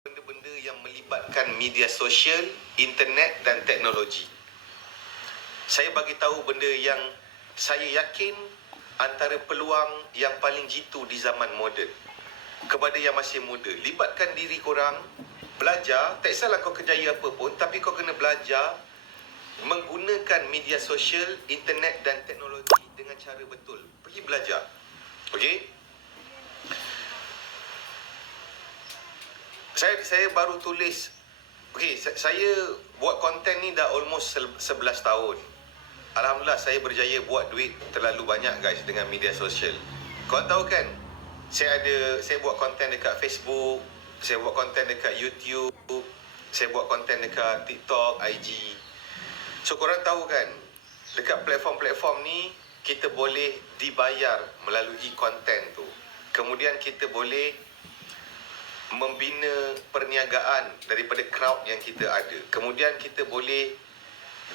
benda-benda yang melibatkan media sosial, internet dan teknologi. Saya bagi tahu benda yang saya yakin antara peluang yang paling jitu di zaman moden. Kepada yang masih muda, libatkan diri korang, belajar, tak kisahlah kau kerjaya apa pun, tapi kau kena belajar menggunakan media sosial, internet dan teknologi dengan cara betul. Pergi belajar. Okey? Saya baru tulis. Okey, saya buat konten ni dah almost 11 tahun. Alhamdulillah saya berjaya buat duit terlalu banyak guys dengan media sosial. Korang tahu kan? Saya buat konten dekat Facebook, saya buat konten dekat YouTube, saya buat konten dekat TikTok, IG. So korang tahu kan, dekat platform-platform ni kita boleh dibayar melalui konten tu. Kemudian kita boleh membina perniagaan daripada crowd yang kita ada. Kemudian kita boleh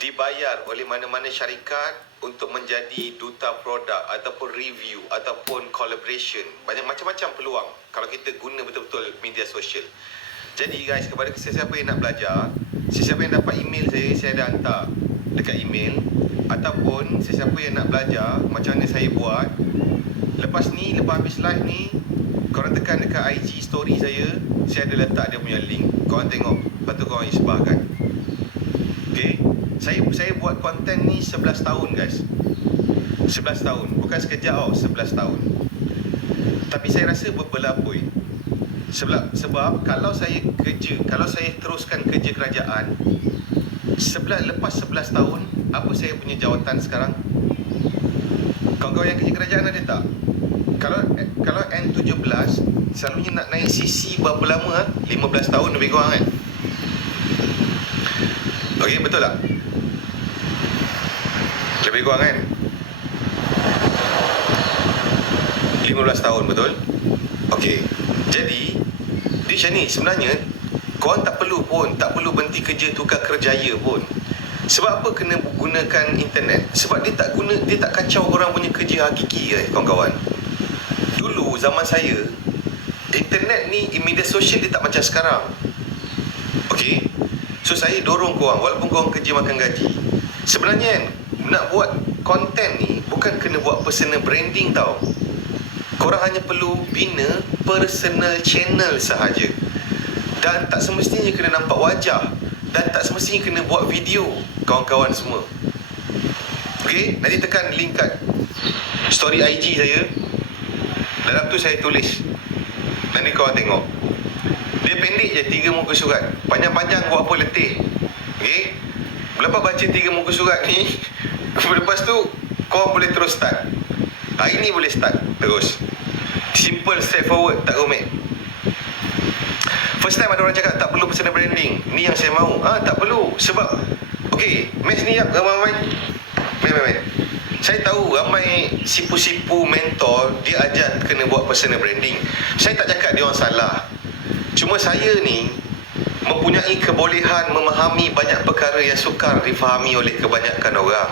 dibayar oleh mana-mana syarikat untuk menjadi duta produk ataupun review ataupun collaboration. Banyak macam-macam peluang kalau kita guna betul-betul media sosial. Jadi guys, kepada sesiapa yang nak belajar, sesiapa yang dapat email saya dah hantar dekat email. Ataupun sesiapa yang nak belajar macam mana saya buat, lepas habis live ni, korang tekan dekat IG story saya ada letak dia punya link. Korang tengok, lepas tu korang isbahkan. Okay, saya buat konten ni 11 tahun guys. 11 tahun, bukan sekejap tau, 11 tahun. Tapi saya rasa berpelapui. Sebab kalau saya teruskan kerja kerajaan, lepas 11 tahun, apa saya punya jawatan sekarang? Kawan-kawan yang kerja kerajaan ada tak? Kalau N17 selalunya nak naik CC berapa lama? 15 tahun lebih kurang kan? Okey, betul tak? Lebih kurang kan? 15 tahun, betul? Okey. Jadi dia macam ni sebenarnya. Korang tak perlu berhenti kerja tukar kerjaya pun. Sebab apa kena gunakan internet? Sebab dia tak kacau korang punya kerja hakiki kawan-kawan. Dulu zaman saya, internet ni, media sosial dia tak macam sekarang. Okey. So saya dorong korang, walaupun korang kerja makan gaji, sebenarnya kan, nak buat konten ni bukan kena buat personal branding tau. Korang hanya perlu bina personal channel sahaja. Dan tak semestinya kena nampak wajah, dan tak semestinya kena buat video, kawan-kawan semua. Okey, nanti tekan link kat story IG saya. Dalam tu saya tulis. Nanti korang tengok. Dia pendek je, 3 muka surat. Panjang-panjang buat apa letih. Okey, lepas baca 3 muka surat ni, lepas tu korang boleh terus start. Hari ni boleh start terus. Simple, straightforward, tak rumit. First time ada orang cakap tak perlu personal branding. Ni yang saya mahu. Tak perlu. Sebab okey, match ni ramai. Saya tahu ramai sipu-sipu mentor dia ajar kena buat personal branding. Saya tak cakap dia orang salah. Cuma saya ni mempunyai kebolehan memahami banyak perkara yang sukar difahami oleh kebanyakan orang.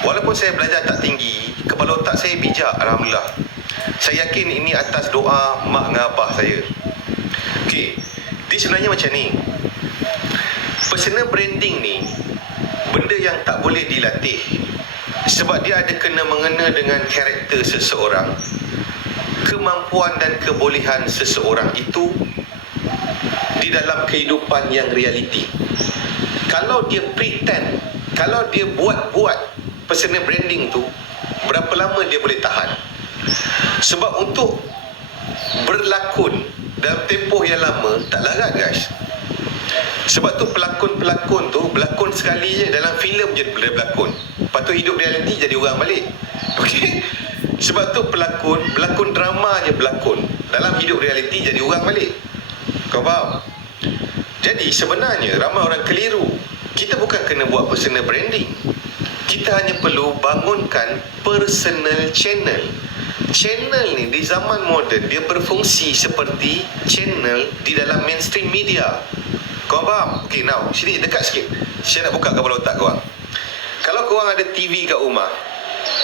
Walaupun saya belajar tak tinggi, kepala otak saya bijak, alhamdulillah. Saya yakin ini atas doa mak dengan abah saya. Okey, dia sebenarnya macam ni. Personal branding ni benda yang tak boleh dilatih. Sebab dia ada kena-mengena dengan karakter seseorang, kemampuan dan kebolehan seseorang itu di dalam kehidupan yang realiti. Kalau dia pretend, kalau dia buat-buat personal branding tu, berapa lama dia boleh tahan? Sebab untuk berlakon dalam tempoh yang lama tak larat guys. Sebab tu pelakon-pelakon tu berlakon sekali je, dalam filem je boleh berlakon. Lepas tu hidup realiti jadi orang balik. Okey. Sebab tu berlakon drama je berlakon, dalam hidup realiti jadi orang balik. Kau faham? Jadi sebenarnya ramai orang keliru. Kita bukan kena buat personal branding. Kita hanya perlu bangunkan personal channel. Channel ni di zaman moden dia berfungsi seperti channel di dalam mainstream media. Kau faham? Okay, now sini dekat sikit. Saya nak buka kepala otak korang. Kalau korang ada TV kat rumah,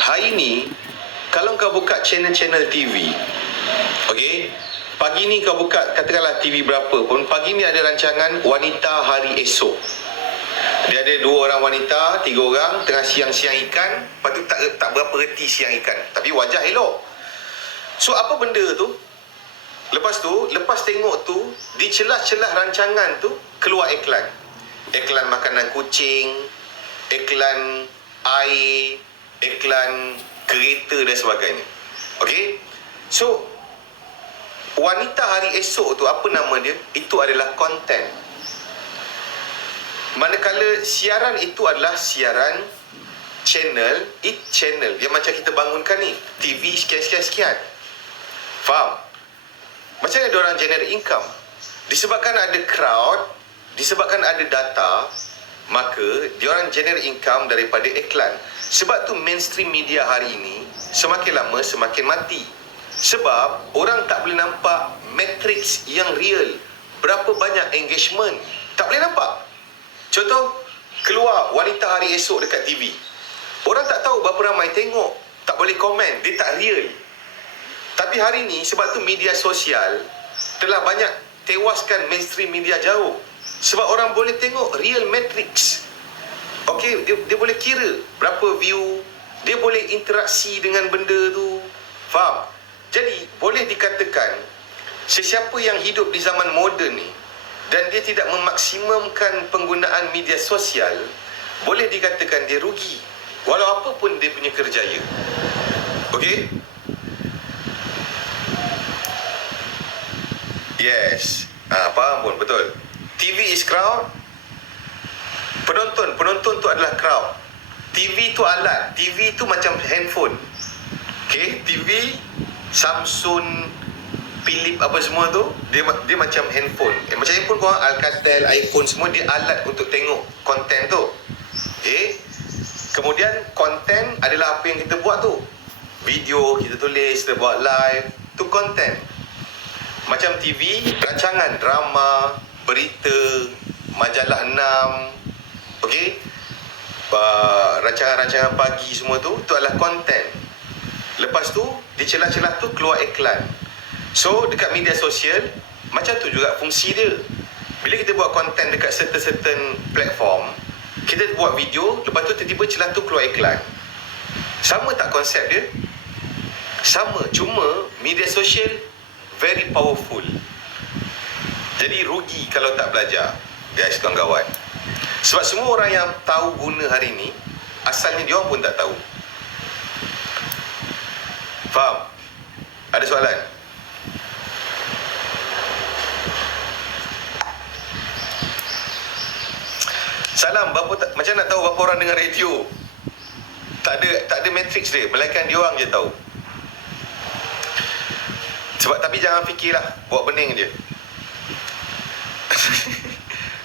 hari ni kalau kau buka channel-channel TV, okay, Pagi ni kau buka katakanlah TV berapa pun, pagi ni ada rancangan Wanita Hari Esok. Dia ada 2 orang wanita, 3 orang tengah siang-siang ikan. Lepas tu tak berapa reti siang ikan, tapi wajah elok. So apa benda tu? Lepas tengok tu, di celah-celah rancangan tu keluar iklan. Iklan makanan kucing, iklan air, iklan kereta dan sebagainya. Okey. So Wanita Hari Esok tu apa nama dia? Itu adalah konten. Manakala siaran itu adalah siaran channel, channel yang macam kita bangunkan ni, TV sekian-sekian. Faham? Macam mana diorang generate income? Disebabkan ada crowd, disebabkan ada data, maka diorang generate income daripada iklan. Sebab tu mainstream media hari ini semakin lama semakin mati. Sebab orang tak boleh nampak matrix yang real. Berapa banyak engagement, tak boleh nampak. Contoh, keluar Wanita Hari Esok dekat TV. Orang tak tahu berapa ramai tengok, tak boleh komen, dia tak real. Tapi hari ni sebab tu media sosial telah banyak tewaskan mainstream media jauh. Sebab orang boleh tengok real matrix. Okey, dia boleh kira berapa view, dia boleh interaksi dengan benda tu. Faham? Jadi boleh dikatakan sesiapa yang hidup di zaman moden ni dan dia tidak memaksimumkan penggunaan media sosial, boleh dikatakan dia rugi walau apa pun dia punya kerjaya. Okey? Yes. Faham pun, betul. TV is crowd. Penonton tu adalah crowd. TV tu alat. TV tu macam handphone. Okey, TV Samsung, Philip apa semua tu, dia macam handphone. Macam handphone korang Alcatel, iPhone semua, dia alat untuk tengok konten tu. Okay. Kemudian konten adalah apa yang kita buat tu. Video kita tulis, kita buat live, tu konten. Macam TV, rancangan drama, berita, majalah 6, okay, rancangan-rancangan pagi semua tu adalah konten. Lepas tu, di celah-celah tu keluar iklan. So, dekat media sosial, macam tu juga fungsi dia. Bila kita buat konten dekat certain platform, kita buat video, lepas tu tiba-tiba celah tu keluar iklan. Sama tak konsep dia? Sama, cuma media sosial very powerful. Jadi rugi kalau tak belajar, guys, kawan-kawan. Sebab semua orang yang tahu guna hari ni, asalnya dia orang pun tak tahu. Faham? Ada soalan? Salam, macam nak tahu berapa orang dengar radio? Tak ada matrix dia, melainkan dia orang je tahu. Sebab tapi jangan fikirlah, buat bening je.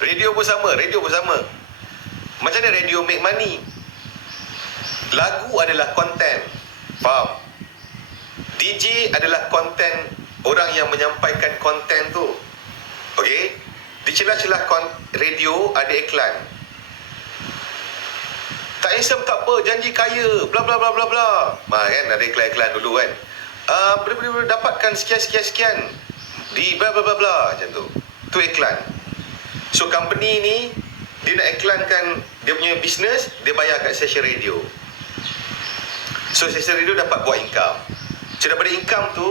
Radio pun sama. Macam mana radio make money? Lagu adalah konten. Faham? DJ adalah konten, orang yang menyampaikan konten tu. Okey? Di celah-celah radio ada iklan. Tak handsome tak apa, janji kaya, bla bla bla bla bla. Kan ada iklan-iklan dulu kan. Boleh dapatkan sekian di bla bla bla bla macam tu. Tu iklan. So company ni dia nak iklankan dia punya business, dia bayar kat stesen radio. So stesen radio dapat buat income. So daripada income tu,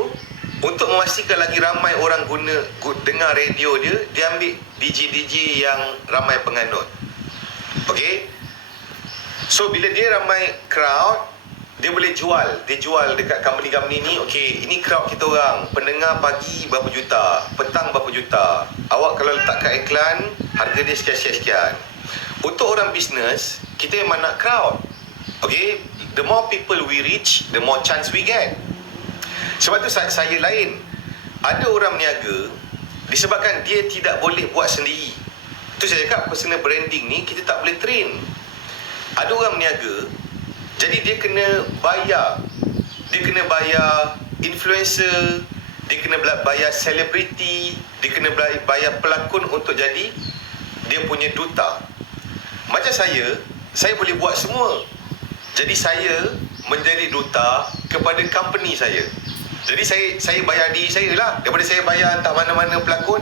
untuk memastikan lagi ramai orang dengar radio dia ambil DJ yang ramai penganut. Okey? So bila dia ramai crowd, dia boleh jual. Dia jual dekat company-company ni, okey, ini crowd kita orang, pendengar pagi berapa juta, petang berapa juta. Awak kalau letak kat iklan, harga dia sekian-sekian. Untuk orang bisnes, kita memang nak crowd. Okey? The more people we reach, the more chance we get. Sebab tu saya lain. Ada orang meniaga, disebabkan dia tidak boleh buat sendiri. Tu saya cakap, personal branding ni kita tak boleh train. Ada orang meniaga, jadi dia kena bayar. Dia kena bayar influencer, dia kena bayar selebriti, dia kena bayar pelakon untuk jadi dia punya duta. Macam saya boleh buat semua. Jadi saya menjadi duta kepada company saya. Jadi saya bayar diri saya lah daripada saya bayar entah mana-mana pelakon.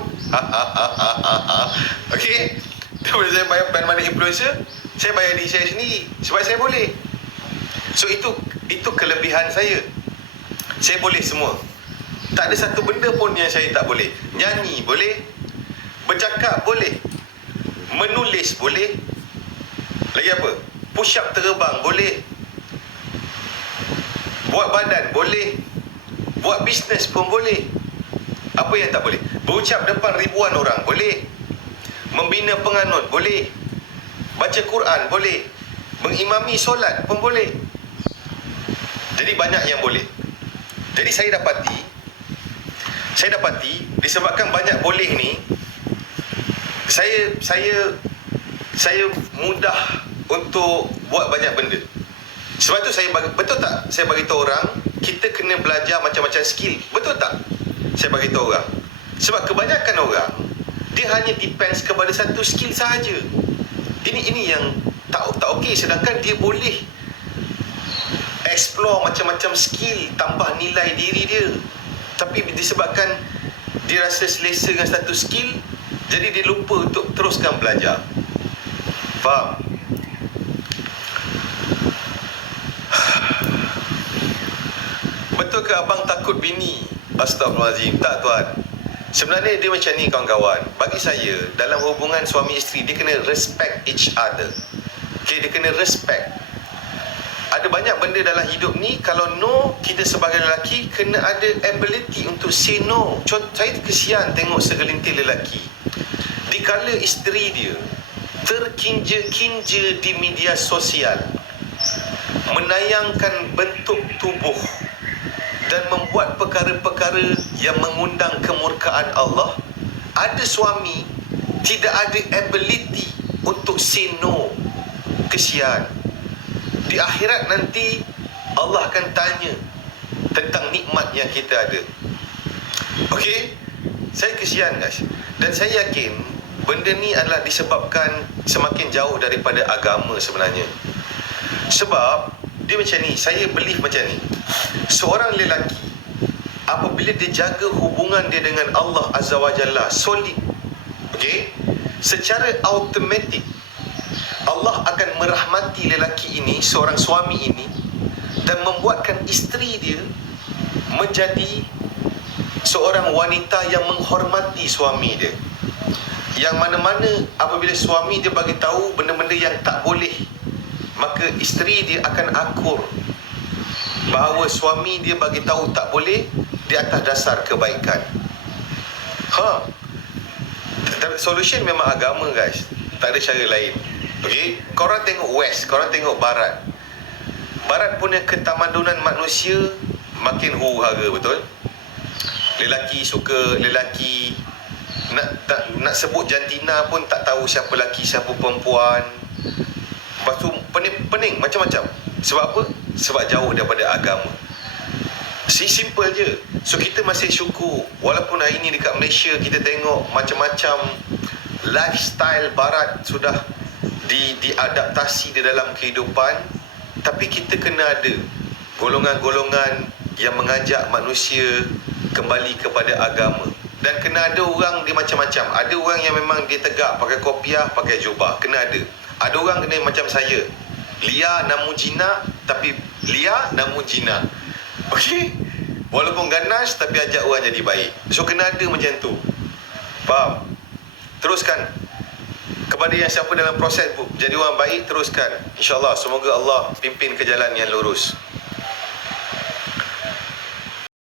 Okey. Daripada saya bayar mana-mana influencer, saya bayar diri saya sendiri sebab saya boleh. So itu kelebihan saya. Saya boleh semua. Tak ada satu benda pun yang saya tak boleh. Nyanyi boleh, bercakap boleh, menulis boleh. Lagi apa? Push up terbang boleh. Buat badan boleh. Buat bisnes pun boleh. Apa yang tak boleh? Berucap depan ribuan orang boleh. Membina penganut boleh. Baca Quran boleh. Mengimami solat pun boleh. Jadi banyak yang boleh. Jadi saya dapati disebabkan banyak boleh ni, saya mudah untuk buat banyak benda. Sebab tu betul tak saya bagi tahu orang kita kena belajar macam-macam skill? Betul tak saya bagi tahu orang? Sebab kebanyakan orang dia hanya depends kepada satu skill sahaja. Ini yang tak okey, sedangkan dia boleh explore macam-macam skill, tambah nilai diri dia. Tapi disebabkan dia rasa selesa dengan satu skill, jadi dia lupa untuk teruskan belajar. Faham? Betul ke abang takut bini? Astagfirullahaladzim. Tak tuan. Sebenarnya dia macam ni kawan-kawan. Bagi saya, dalam hubungan suami isteri, dia kena respect each other. Okay, dia kena respect. Ada banyak benda dalam hidup ni, kalau no, kita sebagai lelaki kena ada ability untuk say no. Saya kesian tengok segelintir lelaki, dikala isteri dia terkinja-kinja di media sosial, menayangkan bentuk tubuh dan membuat perkara-perkara yang mengundang kemurkaan Allah, ada suami tidak ada ability untuk say no. Kesian. Di akhirat nanti Allah akan tanya tentang nikmat yang kita ada. Okey? Saya kesian guys. Dan saya yakin benda ni adalah disebabkan semakin jauh daripada agama sebenarnya. Sebab dia macam ni, saya believe macam ni. Seorang lelaki apabila dia jaga hubungan dia dengan Allah Azza wa Jalla solid, okey, secara automatik Allah akan merahmati lelaki ini, seorang suami ini, dan membuatkan isteri dia menjadi seorang wanita yang menghormati suami dia. Yang mana-mana apabila suami dia bagi tahu benda-benda yang tak boleh, maka isteri dia akan akur bahawa suami dia bagi tahu tak boleh di atas dasar kebaikan. Solution memang agama guys. Tak ada cara lain. Okey, korang tengok west, korang tengok barat. Barat punya ketamadunan manusia makin huru-hara, betul? Lelaki suka lelaki, nak sebut jantina pun tak tahu siapa lelaki siapa perempuan. Lepas tu pening macam-macam. Sebab apa? Sebab jauh daripada agama. Simple je. So kita masih syukur, walaupun hari ni dekat Malaysia kita tengok macam-macam lifestyle barat sudah diadaptasi di dalam kehidupan, tapi kita kena ada golongan-golongan yang mengajak manusia kembali kepada agama. Dan kena ada orang dia macam-macam. Ada orang yang memang dia tegak pakai kopiah, pakai jubah, kena ada. Ada orang kena macam saya, Lia namun jinak, tapi Lia namun jinak. Okey, walaupun ganas tapi ajak orang jadi baik. So kena ada macam tu. Faham? Teruskan. Kepada yang siapa dalam proses jadi orang baik, teruskan. InsyaAllah, semoga Allah pimpin ke jalan yang lurus.